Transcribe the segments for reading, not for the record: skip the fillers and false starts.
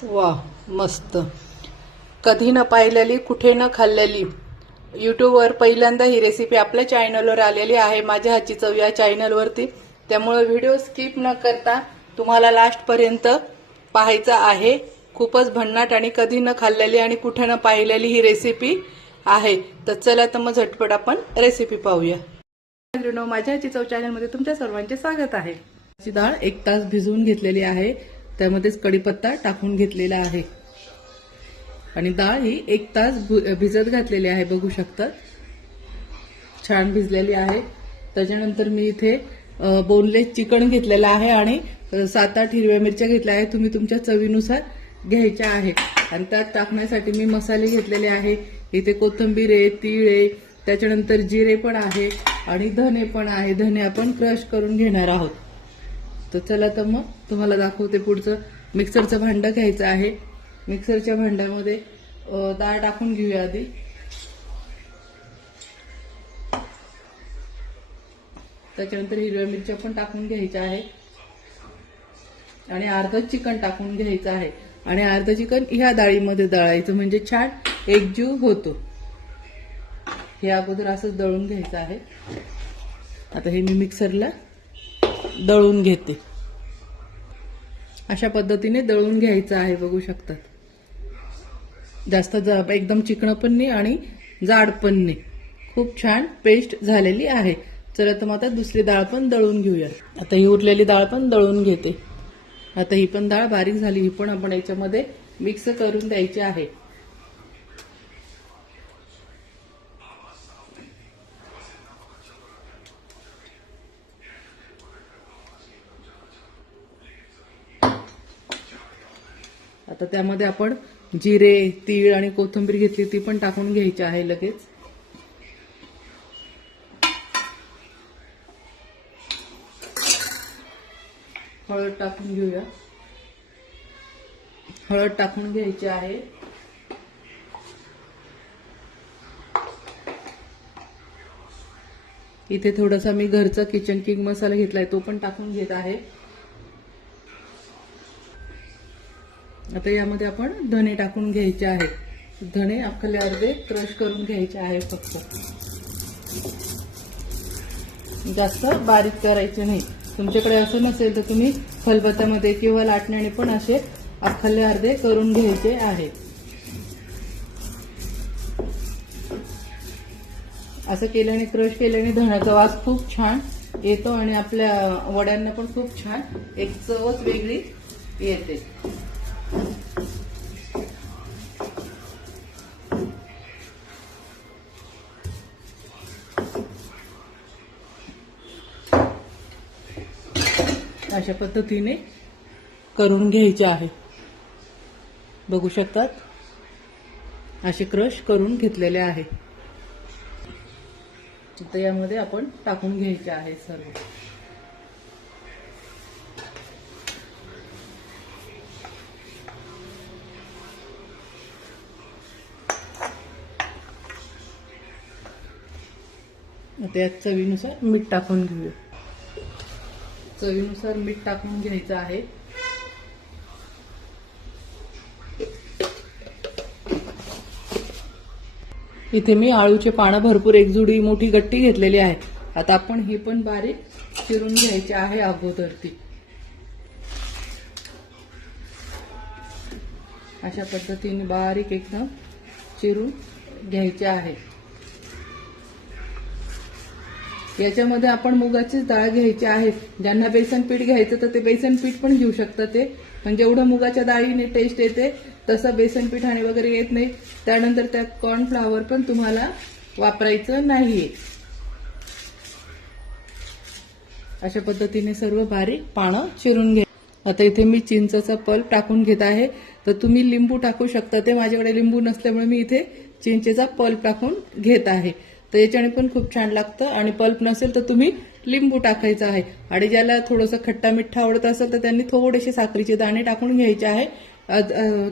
वा, मस्त. कधी न पाहिलेली, कुठे न खाल्लेली, यूट्यूबवर पहिल्यांदा ही रेसिपी आपल्या चॅनलवर आलेली आहे, माझ्या हातची चव या चॅनलवरती. त्यामुळे व्हिडिओ स्किप न करता तुम्हाला लास्टपर्यंत पाहायचा आहे. खूपच भन्नाट आणि कधी न खाल्लेली आणि कुठे न पाहिलेली ही रेसिपी आहे. तर चला तर मग झटपट आपण रेसिपी पाहूया. माझ्या हातची चव चॅनलमध्ये तुमच्या सर्वांचे स्वागत आहे. डाळ 1 तास भिजवून घेतलेली आहे, त्यामध्येच कढीपत्ता टाकून घेतलेला आहे आणि डाळ ही 1 तास भिजत घातलेली आहे. बघू शकता छान भिजलेली आहे. त्याच्यानंतर मी इथे बोनलेस चिकन घेतलेला आहे आणि 7-8 हिरव्या मिरच्या घेतल्या आहेत. तुम्ही तुमच्या चवीनुसार घ्यायच्या आहे. आणि त्यात टाकण्यासाठी मी मसाले घेतलेले आहे. इथे कोथिंबीर आहे, तीळ आहे, त्याच्यानंतर जिरे पण आहे आणि धने पण आहे. धने आपण क्रश करून घेणार आहोत. तर चला तर मग तुम्हाला दाखवते पुढचं. मिक्सरचं भांडं घ्यायचं आहे. मिक्सरच्या भांड्यामध्ये डाळ टाकून घेऊया आधी. त्याच्यानंतर हिरव्या मिरच्या पण टाकून घ्यायच्या आहे आणि अर्ध चिकन टाकून घ्यायचं आहे आणि अर्ध चिकन ह्या डाळीमध्ये दळायचं, म्हणजे छान एकजीव होतो. हे अगोदर असंच दळून घ्यायचं आहे. आता हे मी मिक्सरला दळून घेते. अशा पद्धतीने दळून घ्यायचं आहे. बघू शकतात जास्त एकदम चिकन पण नाही आणि जाड पण नाही, खूप छान पेस्ट झालेली आहे. चला तर मग आता दुसरी डाळ पण दळून घेऊया. आता ही उरलेली डाळ पण दळून घेते. आता ही पण डाळ बारीक झाली, ही पण आपण याच्यामध्ये मिक्स करून द्यायची आहे. आता त्यामध्ये आपण जिरे, तीळ आणि कोथिंबीर घेतली ती पण टाकून घ्यायची आहे लगेच. हळद टाकून घेऊया. हळद टाकून घ्यायची आहे. इथे थोडासा मी घरचा किचन किंग मसाला घेतलाय, तो पण टाकून घेत आहे. आता यामध्ये आपण धने टाकून घ्यायचे आहेत. धने अख्खले अर्धे क्रश करून घ्यायचे आहे. फक्त जास्त बारीक करायचे नाही. तुमच्याकडे असं नसेल तर तुम्ही खलबत्त्यामध्ये किंवा लाटण्याने पण असे अख्खले अर्धे करून घ्यायचे आहे. असं केल्याने, क्रश केल्याने धण्याचा वास खूप छान येतो आणि आपल्या वड्यांना पण खूप छान एक चवच वेगळी येते. अशा पद्धतीने करून घ्यायचे आहे. बघू शकतात असे क्रश करून घेतलेले आहे. आता यामध्ये आपण टाकून घ्यायचे आहे सर्व. आता यात चवीनुसार मीठ टाकून घेऊया. चवीनुसार मीठ टाकून घ्यायचं आहे. इथे मी आळूचे पानं भरपूर एक जुडी मोठी गट्टी घेतलेली आहे. आता आपण ही पण बारीक चिरून घ्यायची आहे अगोदर ती. अशा पद्धतीने बारीक एकदम चिरून घ्यायचे आहे. याच्यामध्ये आपण मुगाचीच डाळ घ्यायची आहे. ज्यांना बेसन पीठ घ्यायचं तर ते बेसन पीठ पण घेऊ शकतात. ते म्हणजे एवढं मुगाच्या डाळीने टेस्ट येते तसं बेसन पिठाने वगैरे येत नाही. त्यानंतर त्यात कॉर्नफ्लॉवर पण तुम्हाला वापरायचं नाहीये. अशा पद्धतीने सर्व बारीक पानं चिरून घ्या. आता इथे मी चिंचेचा पल्प टाकून घेत आहे. तर तुम्ही लिंबू टाकू शकता. ते माझ्याकडे लिंबू नसल्यामुळे मी इथे चिंचेचा पल्प टाकून घेत आहे. तर याच्याने पण खूप छान लागतं. आणि पल्प नसेल तर तुम्ही लिंबू टाकायचा आहे. आणि ज्याला थोडंसं खट्टा मिठ्ठा आवडत असेल तर त्यांनी थोडेसे साखरेचे दाणे टाकून घ्यायचे आहे.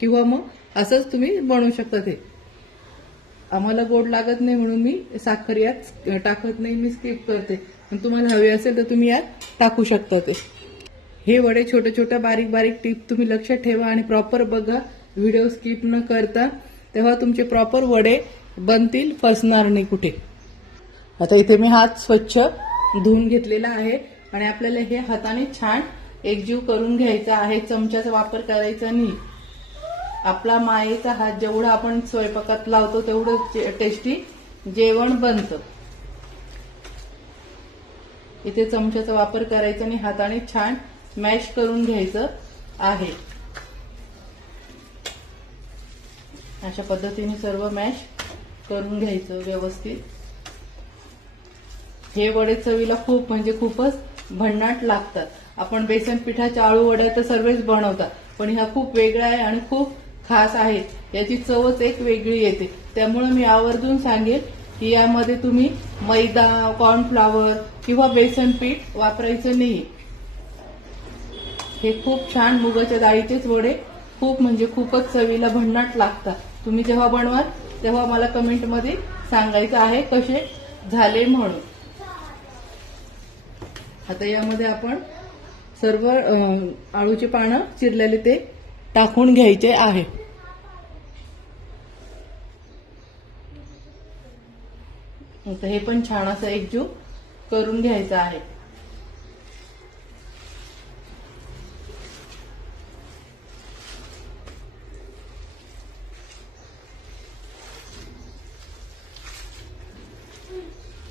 किंवा मग असंच तुम्ही बनवू शकता. ते आम्हाला गोड लागत नाही म्हणून मी साखर यात टाकत नाही, मी स्किप करते. पण तुम्हाला हवे असेल तर तुम्ही यात टाकू शकता. ते हे वडे छोटे छोटे बारीक बारीक टिप तुम्ही लक्षात ठेवा आणि प्रॉपर बघा, व्हिडिओ स्किप न करता, तेव्हा तुमचे प्रॉपर वडे बनतील, फसणार नाही कुठे. आता इथे मी हात स्वच्छ धुवून घेतलेला आहे आणि आपल्याला हे हाताने छान एकजीव करून घ्यायचा आहे. चमच्याचा वापर करायचा नाही. आपला मायेचा हात जेवढा आपण स्वयंपाकात लावतो तेवढं टेस्टी जेवण बनतं. इथे चमच्याचा वापर करायचा आणि हाताने छान मॅश करून घ्यायचं आहे. अशा पद्धतीने सर्व मॅश करून घ्यायचं व्यवस्थित. हे वडे चवीला खूप म्हणजे खूपच भन्नाट लागतात. आपण बेसन पिठाच्या आळू वड्या तर सर्वच बनवतात, पण हा खूप वेगळा आहे आणि खूप खास आहे. याची चवच एक वेगळी येते. त्यामुळे मी आवर्जून सांगेल की यामध्ये तुम्ही मैदा, कॉर्नफ्लॉवर किंवा बेसन पीठ वापरायचं नाही. हे खूप छान मुगाच्या डाळीचेच वडे खूप म्हणजे खूपच चवीला भन्नाट लागतात. तुम्ही जेव्हा बनवाल तेव्हा मला कमेंटमध्ये सांगायचं आहे कसे झाले म्हणून. आता यामध्ये आपण सर्व आळूचे पानं चिरलेले ते टाकून घ्यायचे आहे. आता हे पण छान असं एकजीव करून घ्यायचं आहे.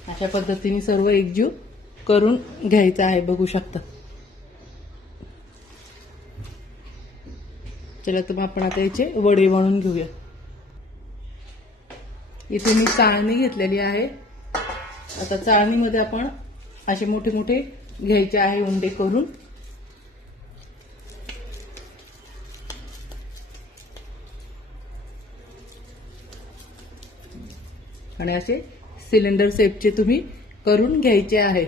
अशा पद्धतीने सर्व एकजीव करून घ्यायचं आहे. बघू शकता. चला तर मग आपण आता याचे वडे बनवून घेऊया. इथे मी चाळणी घेतलेली आहे. आता चाळणीमध्ये आपण असे मोठे मोठे घ्यायचे आहे उंडे करून. आणि असे सिलेंडर शेपचे तुम्ही करून घ्यायचे आहे.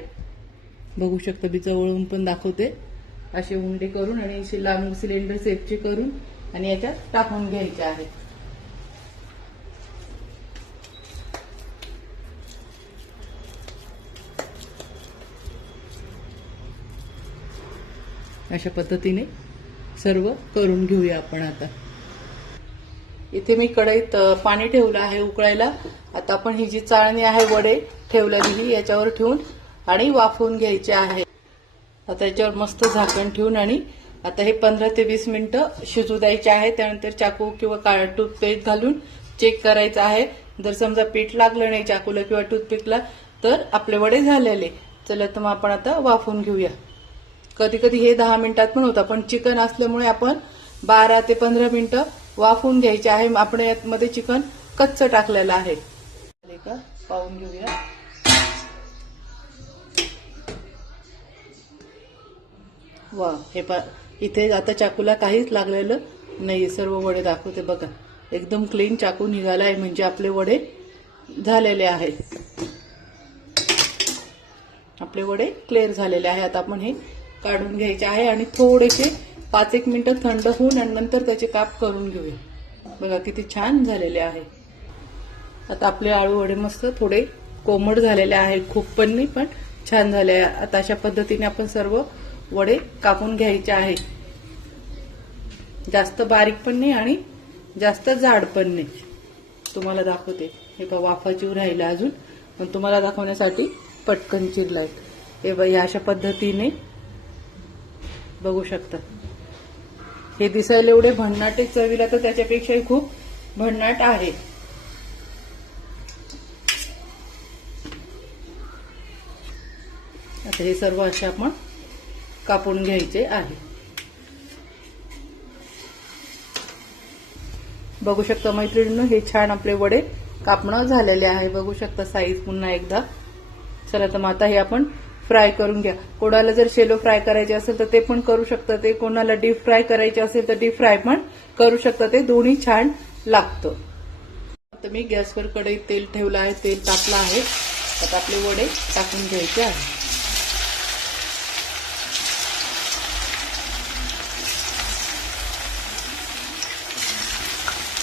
बघू शकता, मी जवळून पण दाखवते. असे उंडे करून आणि असे लांब सिलेंडर शेपचे करून आणि याच्यात टाकून घ्यायचे आहे. अशा पद्धतीने सर्व करून घेऊया आपण. आता इथे मी कढईत पाणी ठेवलं आहे उकळायला. आता आपण ही जी चाळणी आहे वडे ठेवलेली ही याच्यावर ठेवून आणि वाफवून घ्यायचे आहे. आता याच्यावर मस्त झाकण ठेवून आणि आता हे 15 ते 20 मिनिटं शिजू द्यायचे आहे. त्यानंतर चाकू किंवा टूथपेस्ट घालून चेक करायचं आहे. जर समजा पीठ लागलं नाही चाकूला किंवा टूथपिकला तर आपले वडे झालेले. चला तर मग आपण आता वाफवून घेऊया. कधी कधी हे 10 मिनिटात पण होतं, पण चिकन असल्यामुळे आपण 12 ते 15 मिनिटं वाफवून घ्यायचे आहे. आपण यामध्ये चिकन कच्चं टाकलेलं आहे. का पाहून घेऊया. वा, हे इथे आता चाकूला काहीच लागलेलं नाही. सर्व वडे दाखवते बघा. एकदम क्लीन चाकू निघाला आहे, म्हणजे आपले वडे झालेले आहेत. आपले वडे क्लिअर झालेले आहे. आता आपण हे काढून घ्यायचे आहे आणि थोडेसे 5-1 मिनिटं थंड होऊन आणि नंतर त्याचे काप करून घेऊया. बघा किती छान झालेले आहे. आता आपले आळू वडे मस्त थोडे कोमट झालेले आहेत, खूप पण नाही, पण छान झाले आहे. आता अशा पद्धतीने आपण सर्व वडे कापून घ्यायचे आहे. जास्त बारीक पण नाही आणि जास्त जाड पण नाही. तुम्हाला दाखवते. हे बघा वाफा चिर राहिला अजून, पण तुम्हाला दाखवण्यासाठी पटकन चिरलाय. हे बघा अशा पद्धतीने बघू शकता. हे दिसायला एवढे भन्नाट चवीला तर त्याच्यापेक्षाही खूप भन्नाट आहे. आता हे सर्व असे आपण कापून घ्यायचे आहे. बघू शकता मैत्रिणींनो, हे छान आपले वडे कापणं झालेले आहे. बघू शकता साईज पुन्हा एकदा. चला तर मग आता हे आपण फ्राय करून घ्या. कोणाला जर शेलो फ्राय करायचे असेल तर ते पण करू शकता. ते कोणाला डीप फ्राय करायचे असेल तर डीप फ्राय पण करू शकता. ते दोन्ही छान लागतं. आता मी गॅसवर कढईत तेल ठेवलं आहे, तेल तापलं आहे. आता आपले वडे टाकून घ्यायचे आहे.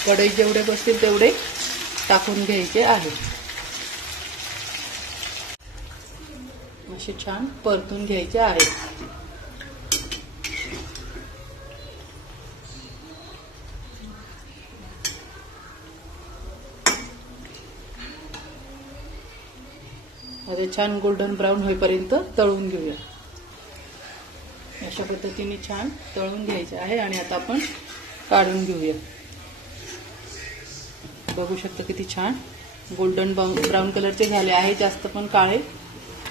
कढईत जेवढे बसतील तेवढे टाकून घ्यायचे आहे. असे छान परतून घ्यायचे आहे. आता छान गोल्डन ब्राऊन होईपर्यंत तळून घेऊया. अशा पद्धतीने छान तळून घ्यायचे आहे आणि आता आपण काढून घेऊया. बघू शकता किती छान गोल्डन ब्राऊन कलरचे झाले आहे. जास्त पण काळे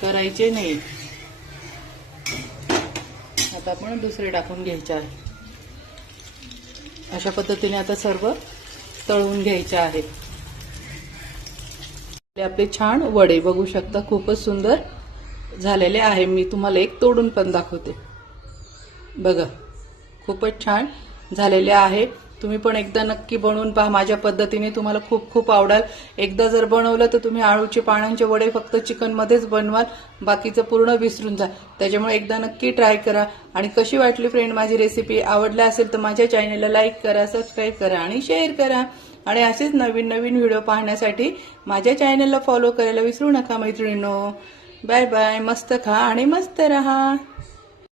करायचे नाही. आता आपण दुसरे टाकून घ्यायचे आहे. अशा पद्धतीने आता सर्व तळून घ्यायचे आहेत. आपले छान वडे बघू शकता खूपच सुंदर झालेले आहे. मी तुम्हाला एक तोडून पण दाखवते. बघा खूपच छान झालेले आहे. तुम्ही पण एकदा नक्की बनवून पहा माझ्या पद्धतीने. तुम्हाला खूप खूप आवडेल. एकदा जर बनवलं तर तुम्ही आळूचे पानांचे वडे फक्त चिकन मध्येच बनवाल, बाकीचं पूर्ण विसरून जा. त्याच्यामुळे एकदा नक्की ट्राय करा. आणि कशी वाटली फ्रेंड माझी रेसिपी? आवडली असेल तर माझ्या चॅनलला लाईक करा, सबस्क्राईब करा आणि शेअर करा. आणि असेच नवीन नवीन व्हिडिओ पाहण्यासाठी माझ्या चॅनलला फॉलो करायला विसरू नका मैत्रिणींनो. Bye bye. मस्त खा आणि मस्त रहा.